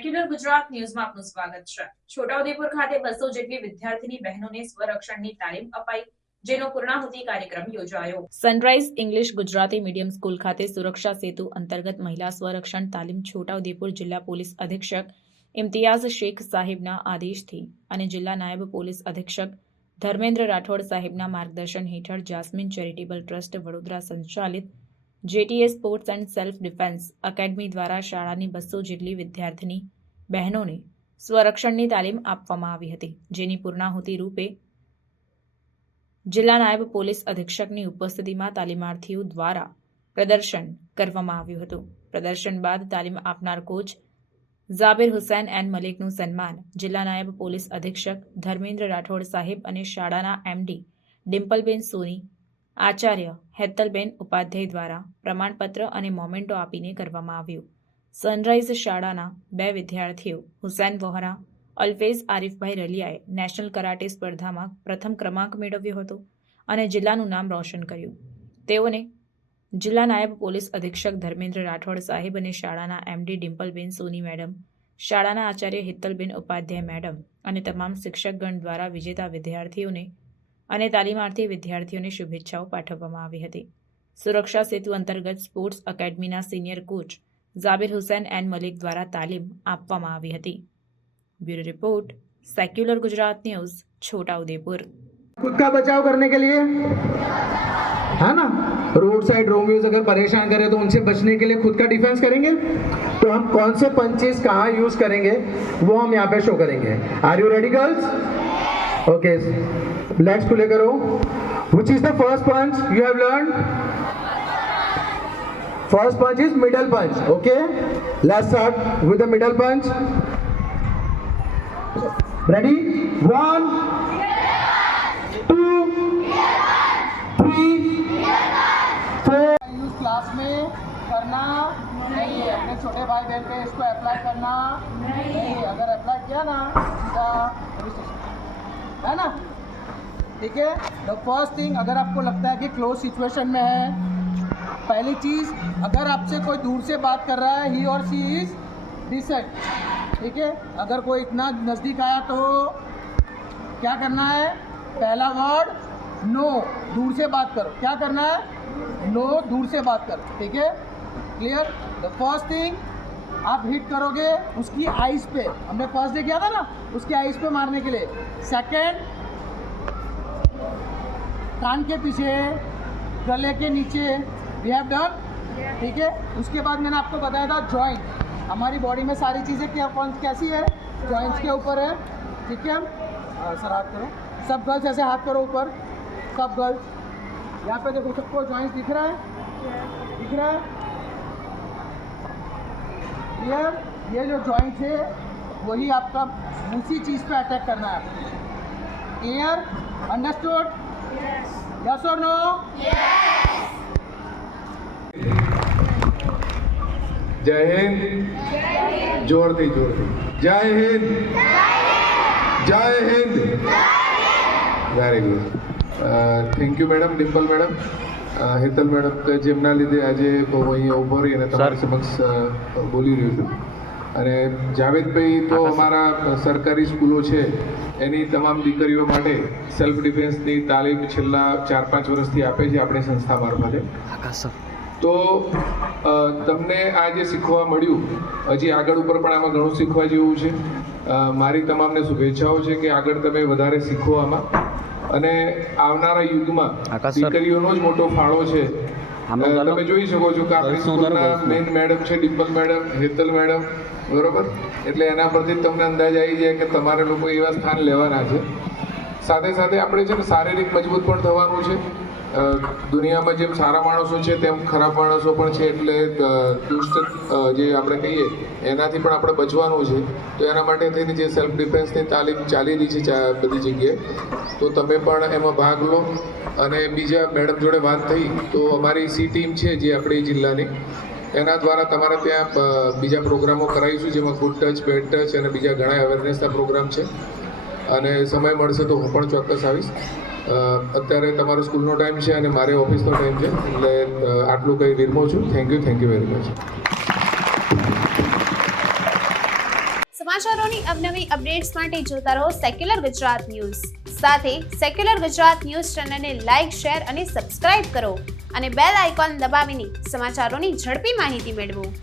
Secular Gujarat ન્યૂઝમાં આપનું સ્વાગત છે. છોટાઉદેપુર ખાતે બસો જેટલી વિદ્યાર્થીની બહેનોને સ્વરક્ષણની તાલીમ અપાઈ, જેનો પૂર્ણાહુતિ કાર્યક્રમ યોજાયો. Sunrise English Gujarati medium school ખાતે સુરક્ષા સેતુ અંતર્ગત મહિલા સ્વરક્ષણ તાલીમ છોટાઉદેપુર જિલ્લા પોલીસ અધિક્ષક ઇમ્તિયાઝ શેખ સાહેબના આદેશથી અને જિલ્લા નાયબ પોલીસ અધિક્ષક ધર્મેન્દ્ર રાઠોડ સાહેબના માર્ગદર્શન હેઠળ જાસ્મીન ચેરિટેબલ ટ્રસ્ટ વડોદરા સંચાલિત JTA sports and self defence academy દ્વારા શાળાની બસો જેટલી વિદ્યાર્થીની બહેનોને સ્વરક્ષણની તાલીમ આપવામાં આવી હતી, જેની પૂર્ણાહુતિ રૂપે જિલ્લા નાયબ પોલીસ અધિક્ષકની ઉપસ્થિતિમાં તાલીમાર્થીઓ દ્વારા પ્રદર્શન કરવામાં આવ્યું હતું. પ્રદર્શન બાદ તાલીમ આપનાર કોચ ઝાબિર હુસૈન એન્ડ મલિકનું સન્માન જિલ્લા નાયબ પોલીસ અધિક્ષક ધર્મેન્દ્ર રાઠોડ સાહેબ અને શાળાના એમડી ડિમ્પલબેન સોની, આચાર્ય હેતલબેન ઉપાધ્યાય દ્વારા પ્રમાણપત્ર અને મોમેન્ટો આપીને કરવામાં આવ્યું. સનરાઈઝ શાળાના બે વિદ્યાર્થીઓ હુસૈન વોહરા, અલ્ફેઝ આરિફભાઈ રલિયાએ નેશનલ કરાટે સ્પર્ધામાં પ્રથમ ક્રમાંક મેળવ્યો હતો અને જિલ્લાનું નામ રોશન કર્યું. તેઓને જિલ્લા નાયબ પોલીસ અધિક્ષક ધર્મેન્દ્ર રાઠોડ સાહેબ અને શાળાના એમડી ડિમ્પલબેન સોની મેડમ, શાળાના આચાર્ય હિત્તલબેન ઉપાધ્યાય મેડમ અને તમામ શિક્ષકગણ દ્વારા વિજેતા વિદ્યાર્થીઓને અને તાલીમાર્થી વિદ્યાર્થીઓને શુભેચ્છાઓ પાઠવવામાં આવી હતી. સુરક્ષા સેતુ અંતર્ગત sports એકેડમીના senior coach ઝાબિર Hussain and Malik દ્વારા તાલીમ આપવામાં આવી હતી bureau report secular Gujarat news Chhota Udepur खुद का बचाव करने के लिए है ना रोड साइड रोमियोज अगर परेशान करे तो उनसे बचने के लिए खुद का डिफेंस करेंगे तो हम कौन से पंचेस कहाँ यूज करेंगे वो हम यहाँ पे शो करेंगे are you ready girls okay legs खुले करो which is the first punch you have learn middle punch ready one two three four use class में करना नहीं है। अपने छोटे भाई बहन पे इसको अप्लाई करना नहीं है। अगर अप्लाई किया ना, सीधा है ना? ठीक है? द फ़र्स्ट थिंग अगर आपको लगता है कि क्लोज सिचुएशन में है पहली चीज़, अगर आपसे कोई दूर से बात कर रहा है ही और सी इज़ डिसेंट ठीक है? अगर कोई इतना नज़दीक आया तो क्या करना है? पहला वर्ड नो दूर से बात करो। क्या करना है? नो दूर से बात करो, ठीक है? क्लियर द फ़र्स्ट थिंग आप हिट करोगे उसकी आइस पे। हमने फ़र्स्ट डे किया था ना, उसकी आइस पे मारने के लिए। सेकंड कान के पीछे गले के नीचे। वी हैव डन ठीक है? उसके बाद मैंने आपको बताया था जॉइंट हमारी बॉडी में सारी चीज़ें क्या कौन कैसी है? जॉइंट्स के ऊपर है। ठीक है? हाँ, सर हाथ करो। सब गर्ल्स ऐसे हाथ करो ऊपर। सब गर्ल्स यहाँ पे देखो सबको जॉइंट्स दिख रहा है? दिख रहा है? क्लियर ये जो जॉइंट है वही आपका उसी चीज़ पे अटैक करना है। Clear understood Yes. Or no? Yes. જય હિન્દ જોરથી જોરથી જય હિન્દ જય Hind very good thank you madam Dimple madam Hetal madam જેમના લીધે આજે બહુ અહીંયા ઊભો રહી અને તમારી સમક્ષ uh, બોલી રહ્યો છું. અને જાવેદભાઈ તો અમારા સરકારી સ્કૂલો છે. એની તમામ દીકરીઓ માટે સેલ્ફ ડિફેન્સની તાલીમ છેલ્લા ચાર પાંચ વર્ષથી આપે છે આપણી સંસ્થા મારફતે. તો તમને આ જે શીખવા મળ્યું હજી આગળ ઉપર પણ આમાં ઘણું શીખવા જેવું છે. મારી તમામને શુભેચ્છાઓ છે કે આગળ તમે વધારે શીખો આમાં. અને આવનારા યુગમાં દીકરીઓનો જ મોટો ફાળો છે તમે જોઈ શકો છો કે આપણી સ્કૂલના મેઇન મેડમ છે ડિમ્પલ મેડમ હેતલ મેડમ બરોબર? એટલે એના પરથી તમને અંદાજ આવી જાય કે તમારે લોકો એવા સ્થાન લેવાના છે. સાથે સાથે આપણે છે ને શારીરિક મજબૂત પણ થવાનું છે. દુનિયામાં જેમ સારા માણસો છે, તેમ ખરાબ માણસો પણ છે એટલે દુષ્ટ જે આપણે કહીએ, એનાથી પણ આપણે બચવાનું છે. તો એના માટે થઈને જે સેલ્ફ ડિફેન્સની તાલીમ ચાલી રહી છે બધી જગ્યાએ, તો તમે પણ એમાં ભાગ લો. અને બીજા મેડમ જોડે વાત થઈ, તો અમારી સી ટીમ છે, જે આપણી જિલ્લાની, એના દ્વારા તમારે ત્યાં બીજા પ્રોગ્રામો કરાવીશું, જેમાં ગુડ ટચ બેડ ટચ અને બીજા ઘણા અવેરનેસના પ્રોગ્રામ છે. અને સમય મળશે તો હું પણ ચોક્કસ આવીશ. અત્યારે તમારો સ્કૂલનો ટાઈમ છે અને મારે ઓફિસનો ટાઈમ છે, એટલે આટલું કંઈ વિરમો છું. Thank you thank you very much સમાચારોની અવનવી અપડેટ્સ માટે જોતા રહો સેક્યુલર ગુજરાત ન્યૂઝ સાથે સેક્યુલર ગુજરાત ન્યૂઝ ચેનલને લાઇક શેર અને સબસ્ક્રાઇબ કરો અને બેલ આઇકોન દબાવીને સમાચારોની ઝડપી માહિતી મેળવો.